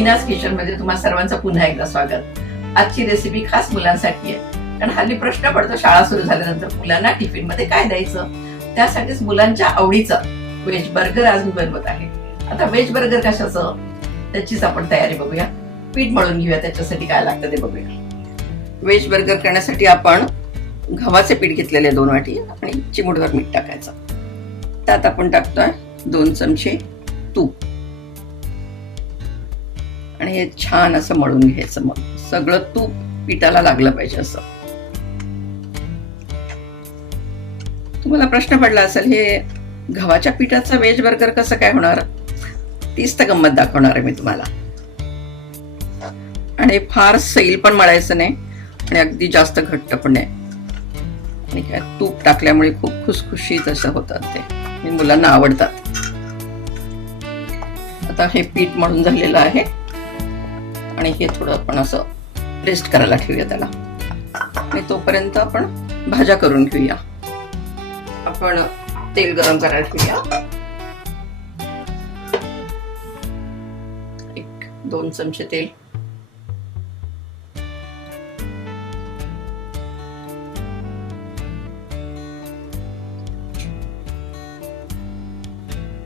मीनाज kitchen मध्ये तुम्हा सर्वांचं पुन्हा एकदा स्वागत. आजची रेसिपी खास मुलांसाठी आहे, कारण हल्ली प्रश्न पडतो शाळा सुरू झाल्यानंतर मुलांना टिफिन मध्ये काय द्यायचं. त्यासाठीच मुलांच्या आवडीचं व्हेज बर्गर आज मी बनवत आहे. आता व्हेज बर्गर कशाचं त्याचीच आपण तयारी बघूया. पीठ मळून घेऊया, त्याच्यासाठी काय लागतं ते बघूया. व्हेज बर्गर करण्यासाठी आपण गव्हाचे पीठ घेतलेले 2 वाटी आणि चिमूटभर मीठ टाकायचं. त्यात आपण टाकतोय 2 चमचे तूप आणि हे छान असं मळून घ्यायचं. मग सगळं तूप पिठाला लागलं पाहिजे असं. तुम्हाला प्रश्न पडला असेल, हे गव्हाच्या पिठाचं व्हेज बर्गर कसं काय होणार? तीच तर गंमत दाखवणार आहे मी तुम्हाला. आणि फार सैल पण मळायचं नाही आणि अगदी जास्त घट्ट पण नाही. आणि काय तूप टाकल्यामुळे खूप खुसखुशीत असं होतात ते आणि मुलांना आवडतात. आता हे पीठ मळून झालेलं आहे आणि हे थोडं आपण असं रेस्ट करायला ठेवूया त्याला. आणि तोपर्यंत आपण भाज्या करून घेऊया. आपण तेल गरम करायला ठेवूया. 1-2 चमचे तेल.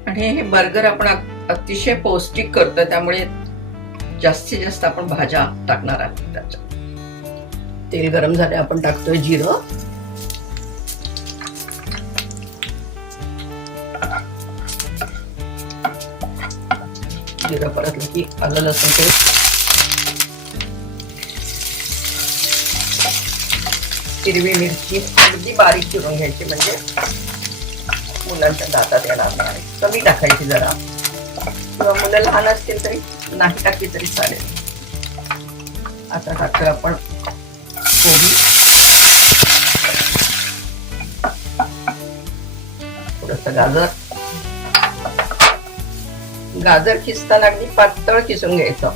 आणि हे बर्गर आपण अतिशय पौष्टिक करतो, त्यामुळे जास्तीत जास्त आपण भाज्या टाकणार आहोत त्याच्यात. तेल गरम झाले, आपण टाकतोय जिरं. जिरं परतलं की आलं लसूण पेस्ट, हिरवी मिरची अगदी बारीक चिरून घ्यायची, म्हणजे मुलांच्या दातात येणार नाही. कमी टाकायची जरा, किंवा मुलं लहान असतील तरी नाही टाकली तरी चालेल. आता टाकतोय आपण कोबी, थोडस गाजर. गाजर किसताना अगदी पातळ किसून घ्यायचं,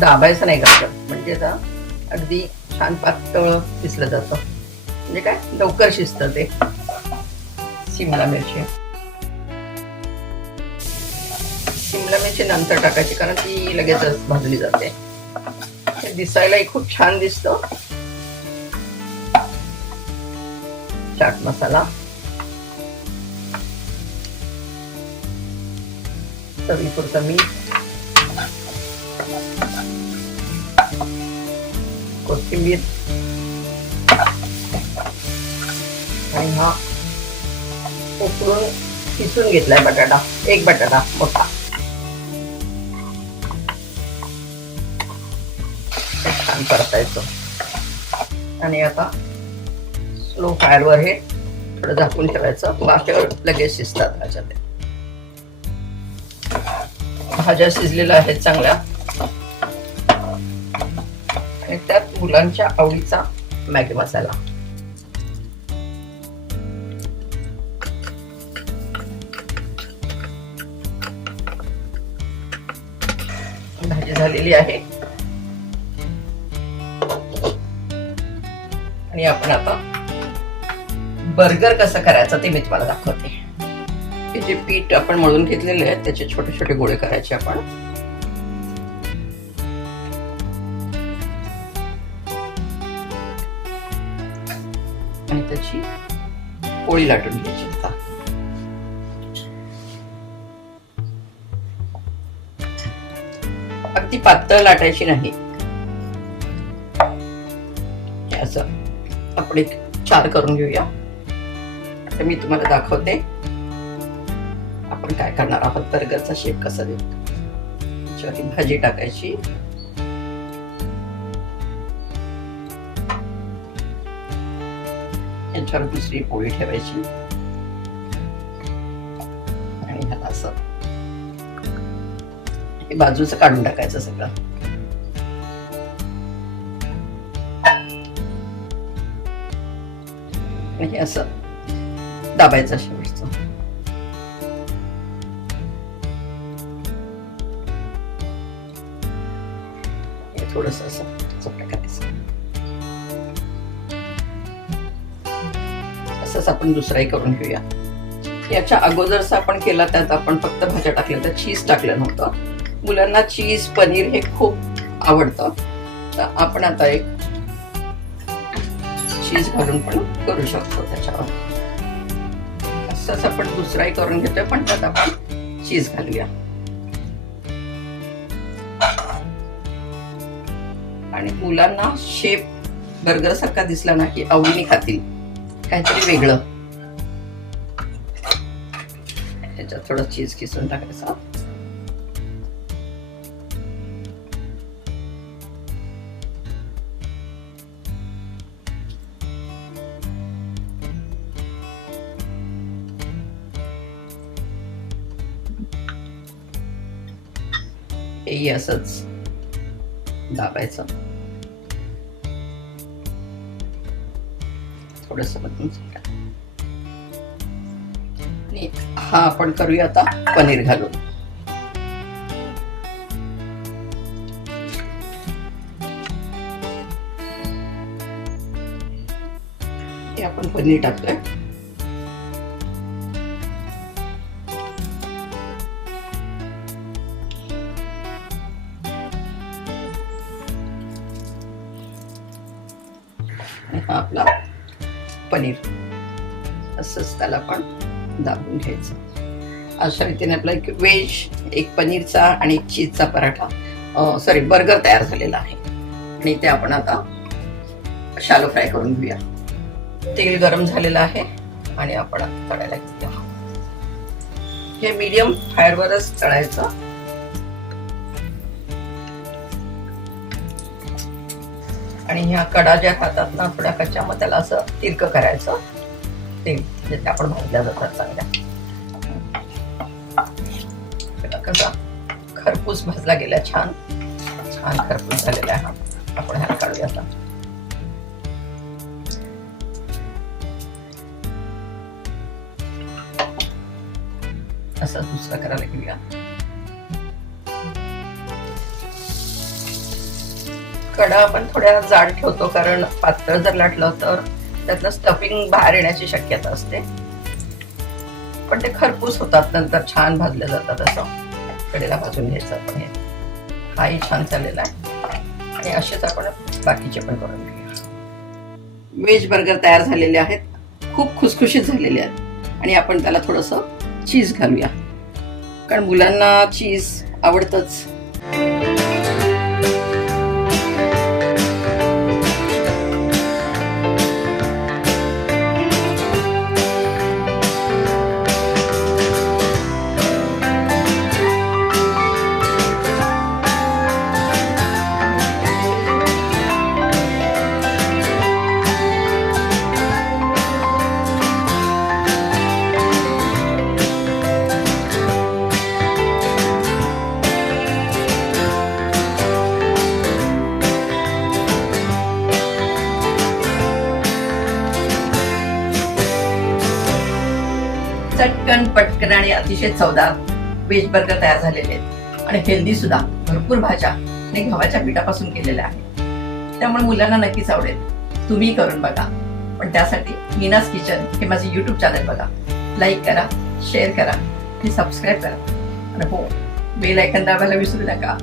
दाबायचं नाही गाजर, म्हणजे अगदी छान पातळ किसलं जातं, म्हणजे काय लवकर शिजतं ते. शिमला मिरची नंतर टाकायची, कारण ती लगेचच भाजली जाते. हे दिसायलाही खूप छान दिसतं. चाट मसाला, चवीपुरतं मीठ, कोथिंबीर आणि हा उकडून किसून घेतलाय बटाटा, 1 बटाटा मोठा. छान परतायचं आणि आता स्लो फायरवर हे थोडं झाकून ठेवायचं. वाफेवर लगेच शिजतात भाज्या. भाज्या शिजलेल्या आहेत चांगल्या, आणि त्यात मुलांच्या आवडीचा मॅगी मसाला. भाजी झालेली आहे आणि आपण आता बर्गर कसं करायचं ते मी तुम्हाला दाखवते. हे जे पीठ आपण मळून घेतलेले आहे त्याचे छोटे छोटे गोळे करायचे आपण. आणि त्याची पोळी लाटून घ्यायची. आता अगदी पातळ लाटायची नाही. असं आपण एक 4 करून घेऊया. आता मी तुम्हाला दाखवते आपण काय करणार आहोत. बर्गरचा शेप कसा देतो. त्याच्यावरती भाजी टाकायची, याच्यावर दुसरी पोळी ठेवायची आणि ह्याला असं हे बाजूचं काढून टाकायचं सगळं. आणि हे असं दाबायचं शेवटचं. थोडस असं चपटा करायचं. असंच आपण दुसराही करून घेऊया. याच्या अगोदरचा आपण केला त्यात आपण फक्त भाज्या टाकल्या, तर चीज टाकलं नव्हतं. मुलांना चीज पनीर हे खूप आवडतं, तर आपण आता एक चीज घालून पण करू शकतो त्याच्यावर. असंच आपण दुसराही करून घेतोय, पण त्यात आपण चीज घालूया. आणि मुलांना शेप बर्गर सारखा दिसला ना की आवडीने खातील, काहीतरी वेगळं. त्याच्यात थोडं चीज किसून टाकायचं. हे असंच दाबायचं. थोडस आणि हा आपण करूया आता पनीर घालून. हे आपण पनीर टाकतोय. हा आपला पनीर असंच त्याला पण दाबून घ्यायचं. अशा रीतीने आपला एक व्हेज, एक पनीरचा आणि एक चीजचा पराठा बर्गर तयार झालेला आहे. आणि ते आपण आता शालो फ्राय करून घेऊया. तेल गरम झालेलं आहे आणि आपण आता तळायला घेऊया. हे मीडियम फायरवरच तळायचं. आणि ह्या कडा ज्या खातात ना थोड्या कच्च्या, मग त्याला असं तिरकं करायचं. ते म्हणजे आपण भाजल्या जातात चांगल्या. कसा खरपूस भाजला गेला, छान छान खरपूस झालेला आहे. आपण ह्याला काढूया आता. असं दुसरा करायला घेऊया. कडा आपण थोड्या जाड ठेवतो, कारण पातळ जर लाटलं तर त्यातलं स्टफिंग बाहेर येण्याची शक्यता असते. पण ते खरपूस होतात, नंतर छान भाजले जातात. असं कडेला भाजून घ्यायचं आपण. हे हाही छान चाललेला आहे. आणि असेच आपण बाकीचे पण करून घेऊया. व्हेज बर्गर तयार झालेले आहेत, खूप खुसखुशीत झालेले आहेत. आणि आपण त्याला थोडंसं चीज घालूया, कारण मुलांना चीज आवडतंच. चटकन पटकन आणि अतिशय चवदार व्हेज बर्गर तयार झालेले आहेत. आणि हेल्दी सुद्धा, भरपूर भाज्या आणि गव्हाच्या पिठापासून केलेल्या आहेत. त्यामुळे मुलांना नक्कीच आवडेल. तुम्ही करून बघा. पण त्यासाठी मीनाज किचन हे माझे YouTube चॅनल बघा, लाईक करा, शेअर करा आणि सबस्क्राईब करा. आणि हो, बेल आयकॉन दाबायला विसरू नका.